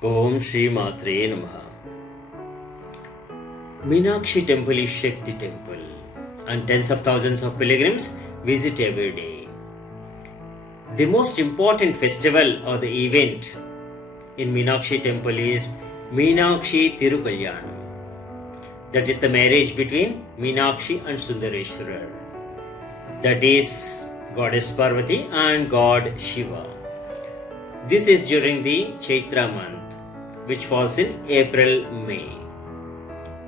Om Shri Matre Namaha. Meenakshi temple is Shakti temple and tens of thousands of pilgrims visit every day. The most important festival or the event in Meenakshi temple is Meenakshi Tirukalyanam. That is the marriage between Meenakshi and Sundareshwarar. That is Goddess Parvati and God Shiva. This is during the Chaitra month, which falls in April-May.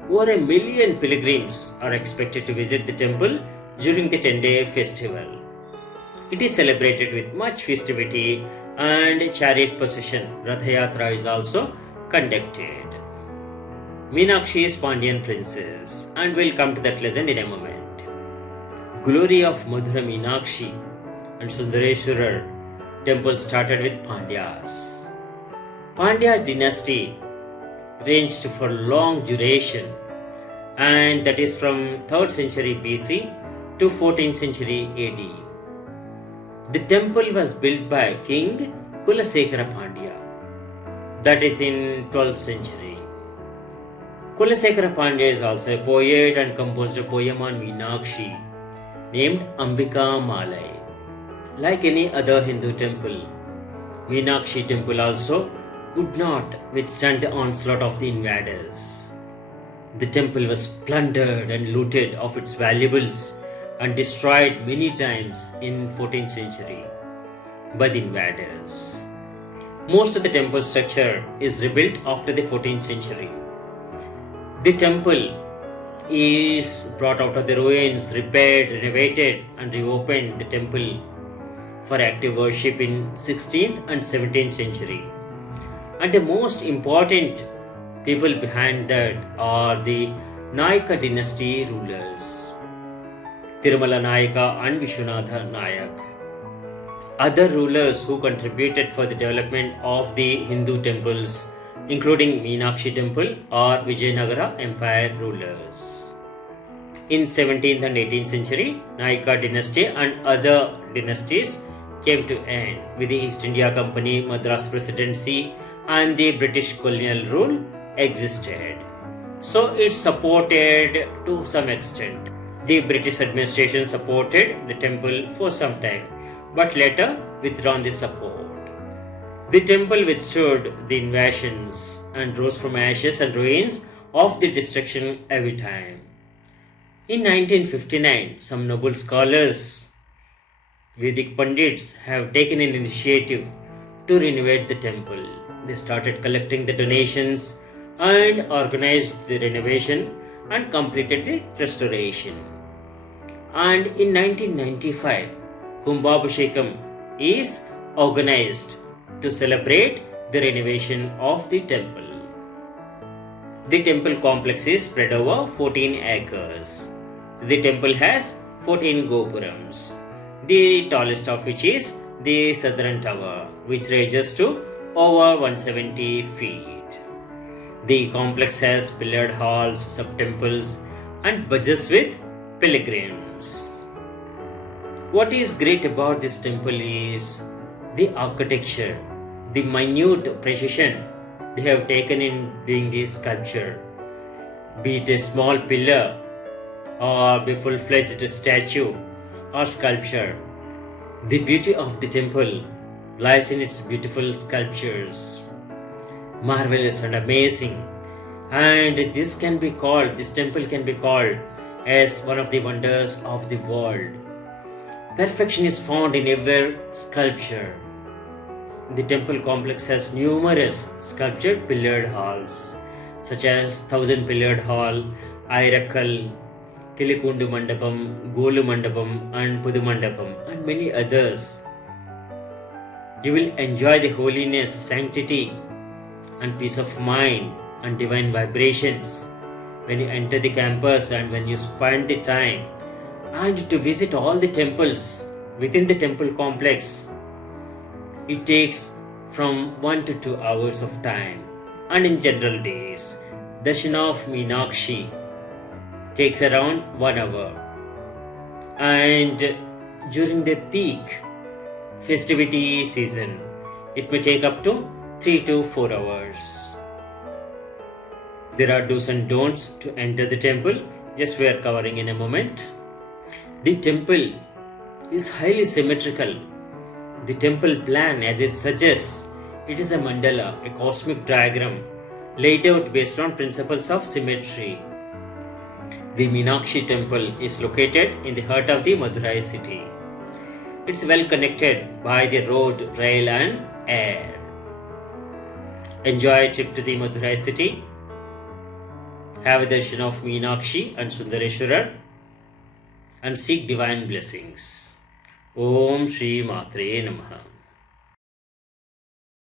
Over 1 million pilgrims are expected to visit the temple during the 10-day festival. It is celebrated with much festivity and chariot procession, Ratha Yatra, is also conducted. Meenakshi is Pandyan princess, and we'll come to that legend in a moment. Glory of Madhura Meenakshi and Sundareshwarar temple started with Pandyas. Pandya dynasty ranged for long duration, and that is from 3rd century BC to 14th century AD. The temple was built by King Kulasekara Pandya, that is in 12th century. Kulasekara Pandya is also a poet and composed a poem on Meenakshi named Ambika Malai. Like any other Hindu temple, Meenakshi temple also could not withstand the onslaught of the invaders. The temple was plundered and looted of its valuables and destroyed many times in 14th century by the invaders. Most of the temple structure is rebuilt after the 14th century. The temple is brought out of the ruins, repaired, renovated and reopened the temple for active worship in 16th and 17th century. And the most important people behind that are the Nayaka dynasty rulers, Tirumala Nayaka and Vishwanatha Nayak. Other rulers who contributed for the development of the Hindu temples, including Meenakshi temple, are Vijayanagara Empire rulers. In 17th and 18th century, Nayaka dynasty and other dynasties came to end with the East India Company, Madras Presidency and the British colonial rule existed. So it supported to some extent. The British administration supported the temple for some time, but later withdrawn the support. The temple withstood the invasions and rose from ashes and ruins of the destruction every time. In 1959, some noble scholars, Vedic Pandits, have taken an initiative to renovate the temple. They started collecting the donations and organized the renovation and completed the restoration. And in 1995, Kumbhabhishekam is organized to celebrate the renovation of the temple. The temple complex is spread over 14 acres. The temple has 14 gopurams, the tallest of which is the southern tower, which rises to over 170 feet. The complex has pillared halls, sub-temples and buzzes with pilgrims. What is great about this temple is the architecture, the minute precision they have taken in doing this sculpture. Be it a small pillar or a full-fledged statue or sculpture, the beauty of the temple lies in its beautiful sculptures. Marvelous and amazing. And this temple can be called as one of the wonders of the world. Perfection is found in every sculpture. The temple complex has numerous sculptured pillared halls, such as 1000 pillared hall, Airakkal, Kilikundu Mandapam, Golu Mandapam and Pudu Mandapam and many others. You will enjoy the holiness, sanctity and peace of mind and divine vibrations when you enter the campus and when you spend the time and to visit all the temples within the temple complex. It takes from 1 to 2 hours of time, and in general days, Darshan of Meenakshi takes around 1 hour, and during the peak festivity season, it may take up to 3 to 4 hours. There are do's and don'ts to enter the temple. Just we are covering in a moment. The temple is highly symmetrical. The temple plan, as it suggests, it is a mandala, a cosmic diagram laid out based on principles of symmetry. The Meenakshi temple is located in the heart of the Madurai city. It's well connected by the road, rail and air. Enjoy a trip to the Madurai city. Have a darshan of Meenakshi and Sundareshwarar and seek divine blessings. Om Shri Matre Namaha.